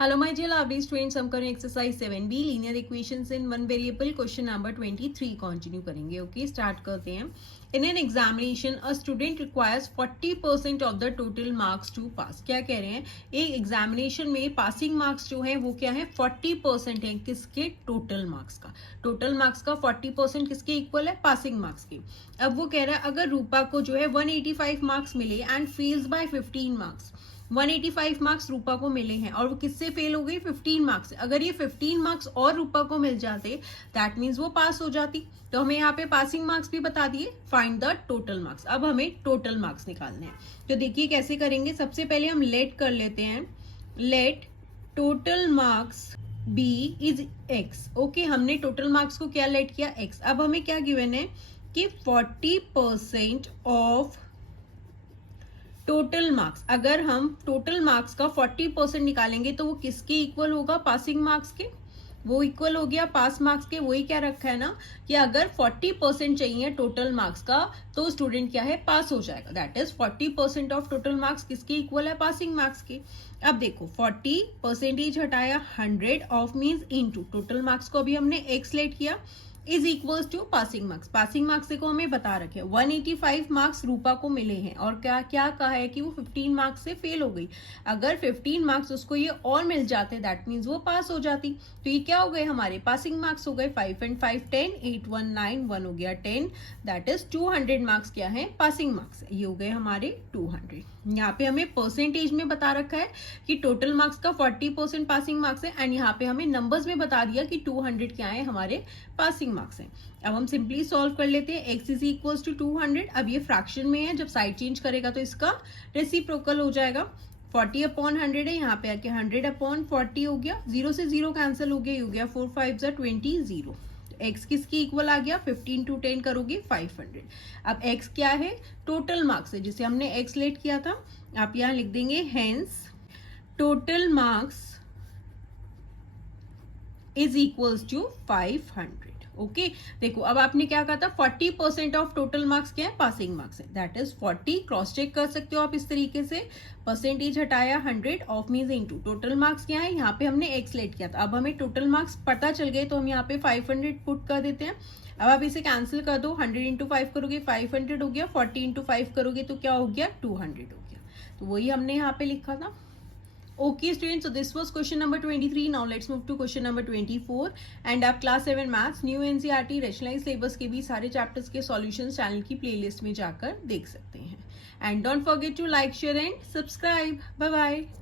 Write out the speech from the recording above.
Hello my dear lovely students, हम करें exercise 7B linear equations in one variable question number 23 continue करेंगे. Okay, start करते हैं. In an examination a student requires 40% of the total marks to pass. क्या कह रहे हैं, एक एग्जामिनेशन में पासिंग मार्क्स जो है वो क्या है 40% है. किसके? टोटल मार्क्स का. टोटल मार्क्स का 40% किसके इक्वल है? पासिंग मार्क्स के. अब वो कह रहा है अगर रूपा को जो है 185 मार्क्स मिले and fails by 15 marks. 185 marks Rupa को मिले हैं और वो किससे फेल हो गई? 15 मार्क्स से. अगर ये 15 मार्क्स और रूपा को मिल जाते दैट मीन्स वो पास हो जाती. तो हमें यहाँ पे पासिंग मार्क्स भी बता दिए. Find the total marks. अब हमें टोटल मार्क्स निकालने हैं. तो देखिए कैसे करेंगे. सबसे पहले हम लेट कर लेते हैं. Let total marks be is X. Okay, हमने टोटल मार्क्स को क्या लेट किया? एक्स. अब हमें क्या गिवन है कि 40% ऑफ टोटल मार्क्स. अगर हम टोटल मार्क्स का 40% निकालेंगे तो वो किसके इक्वल होगा? पासिंग मार्क्स के. वो इक्वल हो गया पास मार्क्स के. वही क्या रखा है ना कि अगर 40% चाहिए टोटल मार्क्स का तो स्टूडेंट क्या है? पास हो जाएगा. That is 40% of total marks किसके इक्वल है? पासिंग मार्क्स के. अब देखो 40% हटाया 100 of means into total marks को अभी हमने एक्स लेट किया is equals to passing marks. Passing marks को हमें बता रखे 185 मार्क्स रूपा को मिले हैं और क्या क्या कहा है कि वो 15 मार्क्स से फेल हो गई. अगर 15 मार्क्स उसको ये और मिल जाते दैट मीन्स वो पास हो जाती. तो ये क्या हो गए? हमारे पासिंग मार्क्स हो गए 5 and 5 10, 8 1 9, 1 हो गया 10. दैट इज 200 मार्क्स क्या है? Passing marks. ये हो गए हमारे 200. यहाँ पे हमें परसेंटेज में बता रखा है कि टोटल मार्क्स का 40% पासिंग मार्क्स है एंड यहाँ पे हमें नंबर्स में बता दिया कि 200 क्या है? हमारे पासिंग मार्क्स हैं. अब हम सिंपली सॉल्व कर लेते हैं. x is equals to 200. अब ये फ्रैक्शन में है, जब साइड चेंज करेगा तो इसका रेसिप्रोकल हो जाएगा. 40 अपॉन 100 है, यहाँ पे आके 100 अपॉन 40 हो गया. 0 से 0 कैंसिल हो गया. ये हो गया 4 5 20 0. x किसकी इक्वल आ गया? 15 टू 10 करोगे 500. अब x क्या है? टोटल मार्क्स है जिसे हमने x लेट किया था. आप यहाँ लिख देंगे hence total marks is equals to 500. Okay, देखो अब आपने क्या कहा था? 40% ऑफ टोटल मार्क्स क्या है? पासिंग मार्क्स है. That is 40. क्रॉस चेक कर सकते हो आप इस तरीके से. परसेंटेज हटाया 100 of means into total marks क्या है? यहाँ पे हमने एक्स लेट किया था. अब हमें टोटल मार्क्स पता चल गए तो हम यहाँ पे 500 पुट कर देते हैं. अब आप इसे कैंसिल कर दो. 100 इंटू 5 करोगे 500 हो गया. 40 इंटू 5 करोगे तो क्या हो गया? 200 हो गया. तो वही हमने यहाँ पे लिखा था. Okay students, so this was question number 23. Now let's move to question number 24 and आप class 7 maths new NCERT rationalized syllabus के भी सारे chapters के solutions channel की playlist में जाकर देख सकते हैं. And don't forget to like, share and subscribe. Bye bye.